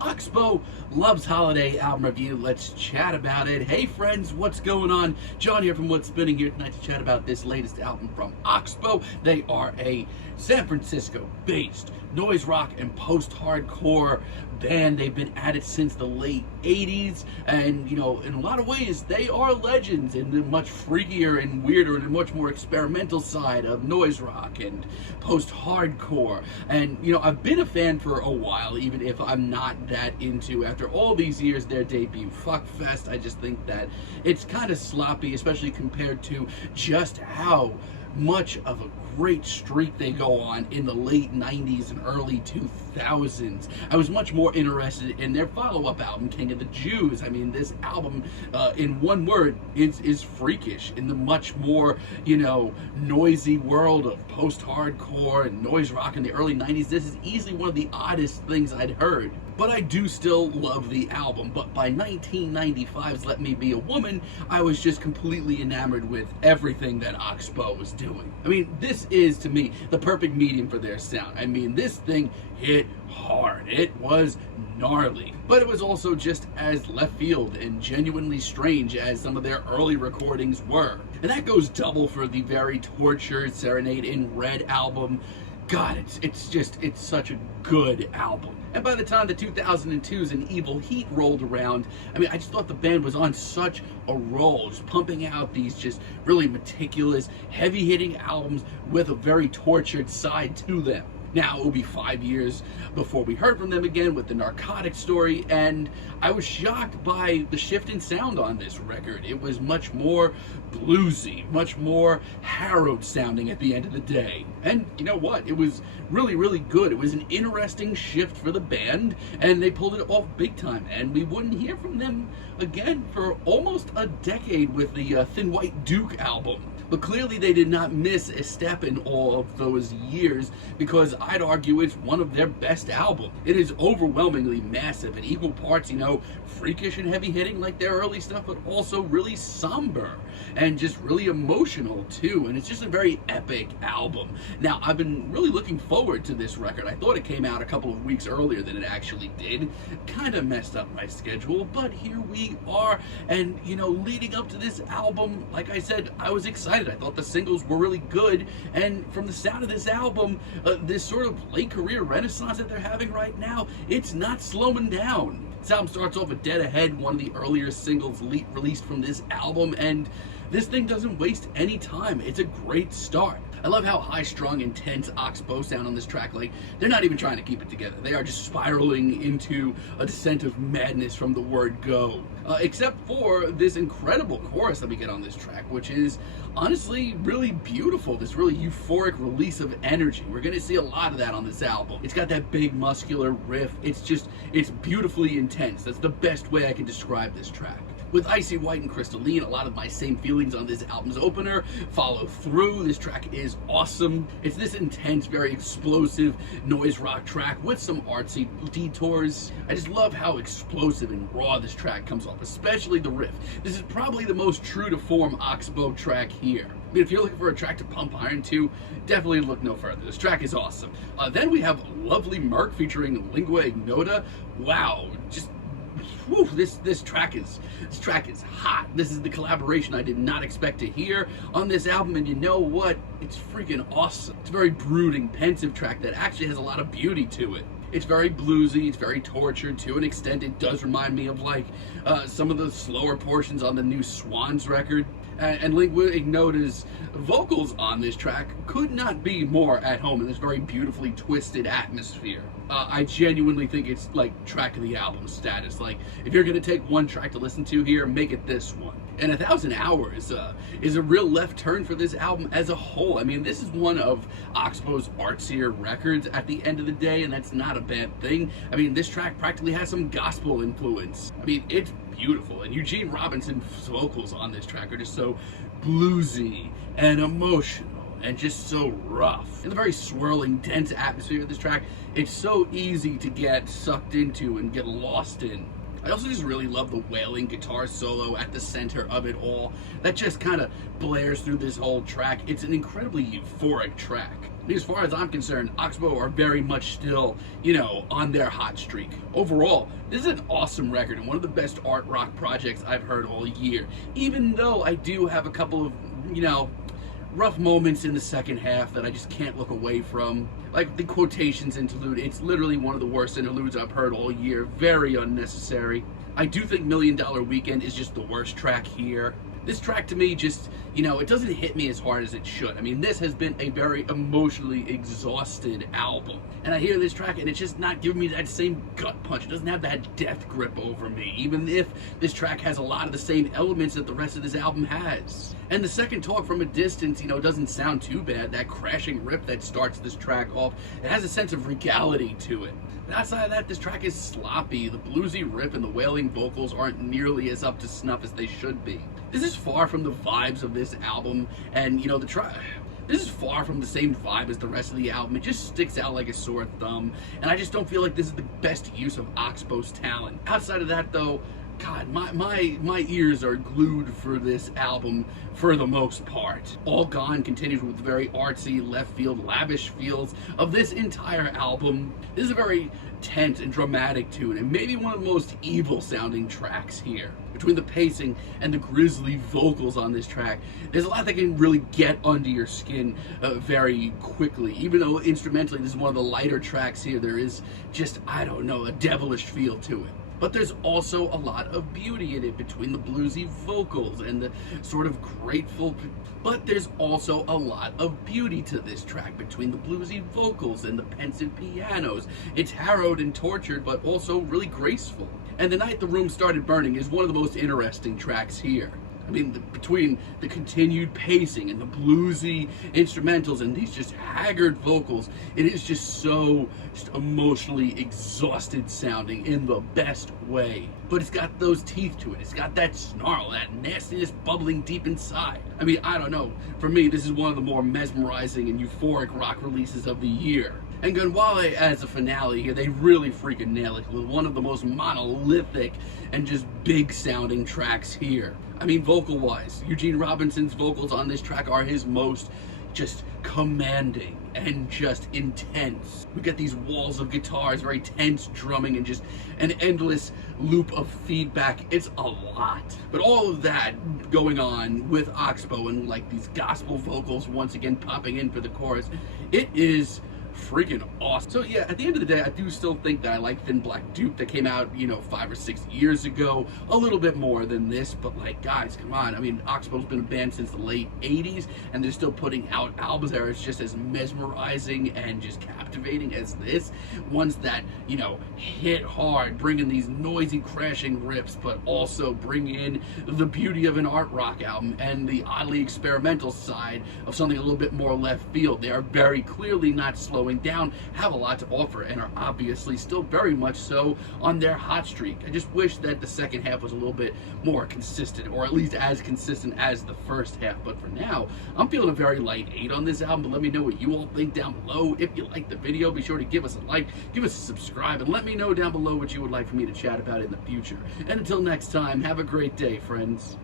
Oxbow loves holiday album review. Let's chat about it. Hey friends, what's going on? John here from What's Spinning here tonight to chat about this latest album from Oxbow. They are a San Francisco-based noise rock and post-hardcore band. They've been at it since the late 80s, and in a lot of ways they are legends in the much freakier and weirder and much more experimental side of noise rock and post-hardcore. And I've been a fan for a while, even if I'm not that into, after all these years, their debut Fuckfest. I just think that it's kind of sloppy, especially compared to just how much of a great streak they go on in the late 90s and early 2000s. I was much more interested in their follow-up album, King of the Jews. I mean, this album, in one word, is freakish in the much more, noisy world of post-hardcore and noise rock in the early 90s. This is easily one of the oddest things I'd heard. But I do still love the album. But by 1995's Let Me Be a Woman, I was just completely enamored with everything that Oxbow was doing. I mean, this is, to me, the perfect medium for their sound. I mean, this thing hit hard. It was gnarly. But it was also just as left field and genuinely strange as some of their early recordings were. And that goes double for the very tortured Serenade in Red album. God, it's such a good album. And by the time the 2002's and Evil Heat rolled around, I mean, I just thought the band was on such a roll, just pumping out these just really meticulous, heavy-hitting albums with a very tortured side to them. Now, it will be 5 years before we heard from them again with the Narcotic story, and I was shocked by the shift in sound on this record. It was much more bluesy, much more harrowed sounding at the end of the day. And you know what? It was really, really good. It was an interesting shift for the band, and they pulled it off big time, and we wouldn't hear from them again for almost a decade with the Thin White Duke album. But clearly they did not miss a step in all of those years, because I'd argue it's one of their best albums. It is overwhelmingly massive in equal parts, freakish and heavy hitting like their early stuff, but also really somber and just really emotional too. And it's just a very epic album. Now, I've been really looking forward to this record. I thought it came out a couple of weeks earlier than it actually did. Kind of messed up my schedule, but here we are. And leading up to this album, like I said, I was excited. I thought the singles were really good, and from the sound of this album, this sort of late career renaissance that they're having right now, it's not slowing down. This album starts off with Dead Ahead, one of the earlier singles released from this album, and this thing doesn't waste any time. It's a great start. I love how high-strung, intense Oxbow sound on this track. Like, they're not even trying to keep it together. They are just spiraling into a descent of madness from the word go. Except for this incredible chorus that we get on this track, which is honestly really beautiful. This really euphoric release of energy. We're going to see a lot of that on this album. It's got that big muscular riff. It's beautifully intense. That's the best way I can describe this track. With Icy White and Crystalline, a lot of my same feelings on this album's opener follow through. This track is awesome. It's this intense, very explosive noise rock track with some artsy detours. I just love how explosive and raw this track comes off, especially the riff. This is probably the most true to form Oxbow track here. I mean, if you're looking for a track to pump iron to, definitely look no further. This track is awesome. Then we have lovely Murk featuring Lingua Ignota. Wow, just whew, this track is hot. This is the collaboration I did not expect to hear on this album, and you know what? It's freaking awesome. It's a very brooding, pensive track that actually has a lot of beauty to it. It's very bluesy, it's very tortured. To an extent, it does remind me of some of the slower portions on the new Swans record. And Lingua Ignota's vocals on this track could not be more at home in this very beautifully twisted atmosphere. I genuinely think it's like track of the album status. Like, if you're gonna take one track to listen to here, make it this one. And 1,000 Hours is a real left turn for this album as a whole. I mean, this is one of Oxbow's artsier records at the end of the day, and that's not a bad thing. I mean, this track practically has some gospel influence. I mean, it's beautiful, and Eugene Robinson's vocals on this track are just so bluesy and emotional and just so rough. In the very swirling, dense atmosphere of this track, it's so easy to get sucked into and get lost in. I also just really love the wailing guitar solo at the center of it all. That just kind of blares through this whole track. It's an incredibly euphoric track. As far as I'm concerned, Oxbow are very much still, on their hot streak. Overall, this is an awesome record and one of the best art rock projects I've heard all year. Even though I do have a couple of, rough moments in the second half that I just can't look away from. Like the quotations interlude, it's literally one of the worst interludes I've heard all year. Very unnecessary. I do think $1 Million Weekend is just the worst track here. This track to me just, it doesn't hit me as hard as it should. I mean, this has been a very emotionally exhausted album. And I hear this track and it's just not giving me that same gut punch. It doesn't have that death grip over me, even if this track has a lot of the same elements that the rest of this album has. And the second Talk from a Distance, doesn't sound too bad. That crashing rip that starts this track off, it has a sense of regality to it. But outside of that, this track is sloppy. The bluesy rip and the wailing vocals aren't nearly as up to snuff as they should be. This is far from the vibes of this album, and this is far from the same vibe as the rest of the album. It just sticks out like a sore thumb, and I just don't feel like this is the best use of Oxbow's talent. Outside of that, though, God, my ears are glued for this album for the most part. All Gone continues with the very artsy, left field, lavish feels of this entire album. This is a very tense and dramatic tune, and maybe one of the most evil sounding tracks here. Between the pacing and the grisly vocals on this track, there's a lot that can really get under your skin very quickly. Even though instrumentally this is one of the lighter tracks here, there is just, a devilish feel to it. But there's also a lot of beauty in it between the bluesy vocals and the sort of grateful. But there's also a lot of beauty to this track between the bluesy vocals and the pensive pianos. It's harrowed and tortured, but also really graceful. And The Night the Room Started Burning is one of the most interesting tracks here. I mean, between the continued pacing and the bluesy instrumentals and these just haggard vocals, it is just so emotionally exhausted sounding in the best way. But it's got those teeth to it. It's got that snarl, that nastiness bubbling deep inside. I mean, I don't know. For me, this is one of the more mesmerizing and euphoric rock releases of the year. And Gunwale, as a finale here, they really freaking nail it with one of the most monolithic and just big sounding tracks here. I mean, vocal-wise, Eugene Robinson's vocals on this track are his most just commanding and just intense. We get these walls of guitars, very tense drumming, and just an endless loop of feedback. It's a lot. But all of that going on with Oxbow and like these gospel vocals once again popping in for the chorus, it is freaking awesome. So yeah, at the end of the day, I do still think that I like Thin Black Dupe that came out, 5 or 6 years ago, a little bit more than this, but like, guys, come on. I mean, Oxbow's been a band since the late 80s, and they're still putting out albums that are just as mesmerizing and just captivating as this. Ones that, hit hard, bringing these noisy, crashing riffs, but also bring in the beauty of an art rock album and the oddly experimental side of something a little bit more left field. They are very clearly not slowing down, have a lot to offer, and are obviously still very much so on their hot streak. I just wish that the second half was a little bit more consistent, or at least as consistent as the first half. But for now, I'm feeling a very light 8 on this album. But let me know what you all think down below. If you like the video, be sure to give us a like, give us a subscribe, and let me know down below what you would like for me to chat about in the future. And until next time, have a great day, friends.